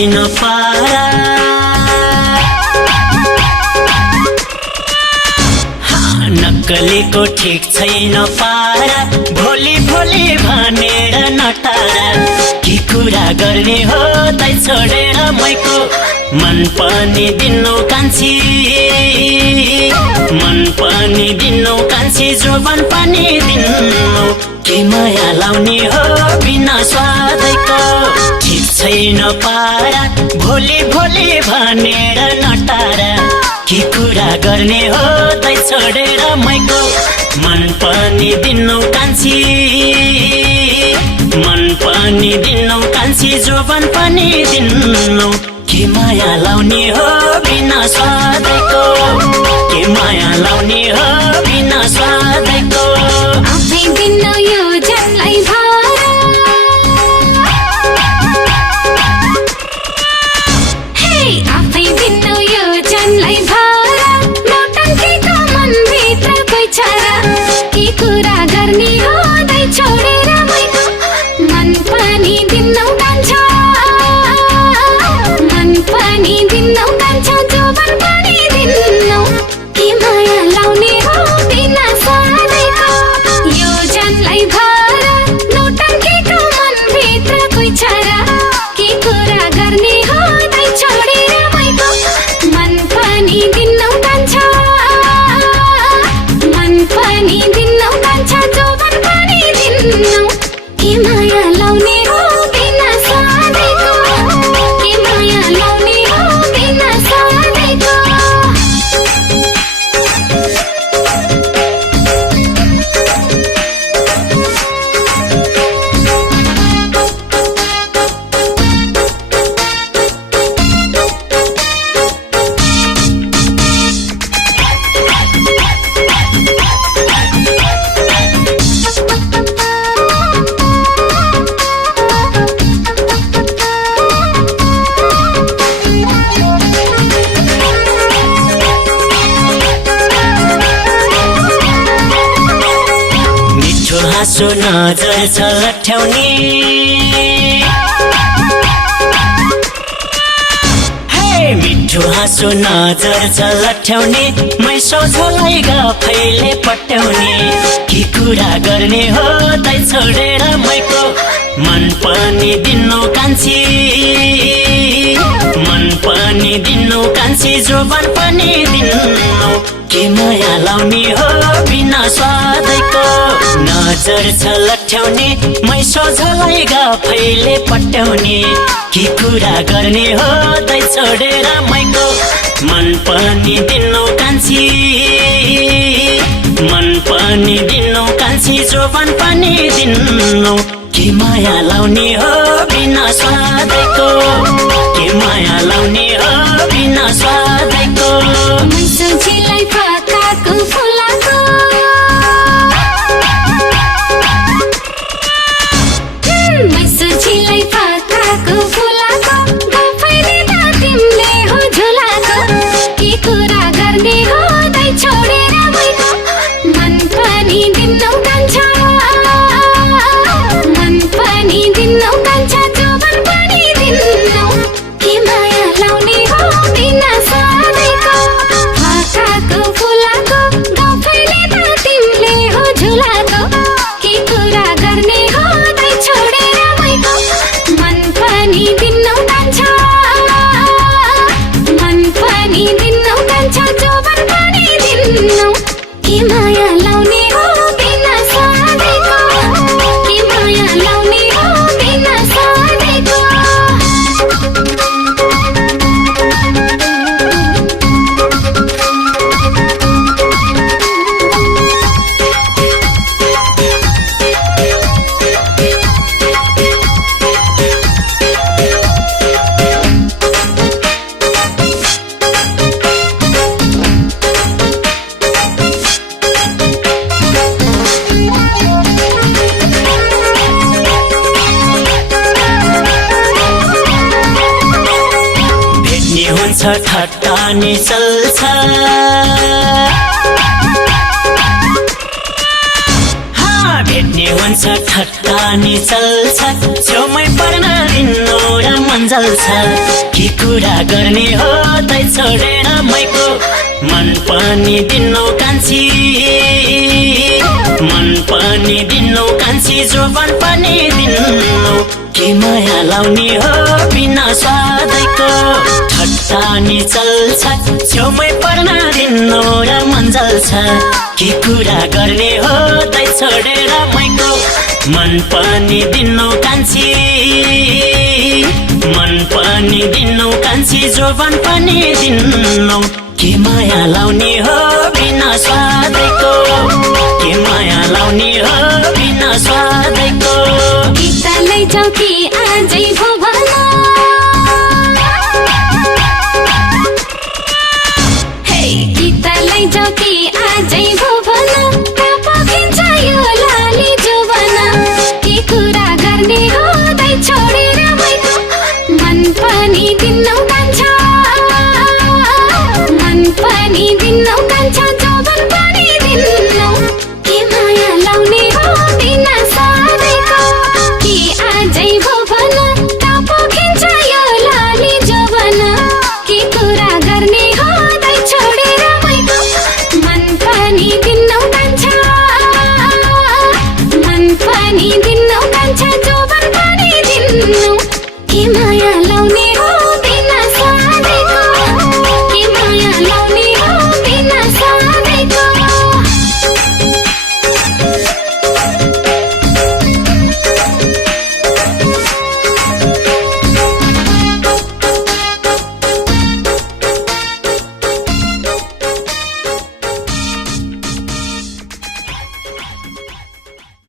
छैन पारा नक्कलीको ठिक छैन पारा भोलि भोलि भनेर नटारा के कुरा गर्ने हो तै छोडेर मैको मन पनि दिनु कान्छी मन पनि दिनु कान्छी जोबन पनि दिनु के माया लाउने हो बिना स्वादैको ठिक छैन पारा भोलि भोलि भनेर नटारा के कुरा गर्ने हो तै छोडेर मैको मन पनि दिनु कान्छी मन पनि दिनु कान्छी जोबन पनि दिनु के माया लाउने हो बिना स्वादैको के माया लाउने हो बिना स्वादैको आफै दिनु यो जनलाई भारा हे आफै दिनु यो जनलाई भारा नौटंकीको मनभित्र कोही छरा के कुरा गर्ने हो तै छोडेर मैको मन पनि दिनु कान्छ मन पनि दिनु कान्छ जोबन पनि दिनु के माया लाउने हो बिना स्वादैको यो जनलाई भारा नौटंकीको मनभित्र कोही छरा के कुरा गर्ने हो तै छोडेर मैको मन पनि दिनु कान्छ मन पनि दिनु कान्छ जोबन पनि दिनु के माया लाउने हो बिना स्वादैको के माया लाउने हो बिना स्वादैको मिठो हाँसो नजर छलट्याउने हे मिठो हाँसो नजर छलट्याउने मै सोझोलाई गफैले पट्याउने के कुरा गर्ने हो तै छोडेर मैको मन पनि दिनु कान्छी मन पनि दिनु कान्छी जोबन पनि दिनु के माया लाउने हो बिना स्वादैको नजर छलट्याउने मै सोझोलाई गफैले पट्याउने के कुरा गर्ने हो तै छोडेर मैको मन पनि दिनु कान्छी मन पनि दिनु कान्छी जोबन पनि दिनु के माया लाउने हो बिना स्वादैको के माया लाउने हो बिना स्वादैको मै सम्झिलाई फकाको फुलाको मै सम्झिलाई फकाको फुलाको गफैले त तिमीले हो झुलाको के कुरा गर्ने हो तै छोडेर मैको मन पनि दिनु कान्छ मन पनि दिनु कान्छ जोबन पनि दिनु के माया लाउने हो बिना स्वादैको फकाको फुलाको गफैले त तिमीले हो झुलाको के कुरा गर्ने हो तै छोडेर मैको मन पनि दिनु कान्छ मन पनि दिनु कान्छ जोबन पनि दिनु के माया लाउने हो बिना स्वादैको के माया लाउने हो बिना स्वादैको हुन्छ ठट्टा नि चल्छ भेट्ने नि हुन्छ ठट्टा नि चल्छ छेउमै पर्न दिनु र मन जल्छ के कुरा गर्ने हो तै छोडेर मैको मन पनि दिनु कान्छी मन पनि दिनु कान्छी जोबन पनि दिनु के माया लाउने हो बिना स्वादैको ठट्टा नि चल्छ छेउमै पर्न दिनु र मन जल्छ के कुरा गर्ने हो तै छोडेर मैको मन पनि दिनु कान्छी मन पनि दिनु कान्छी जोबन पनि दिनु के माया लाउने हो बिना स्वादैको के माया लाउने हो बिना स्वादैको गीता लैजाऊ कि आजै भो भला हे गीता लैजाऊ कि आजै भो भला पापा खिन्छ यो लाली जुबना के कुरा गर्ने हो तै छोडेर मैको मन पनि दिन्नौ कान्छा मन पनि दिन्नौ कान्छा जोबन पनि दिन्नौ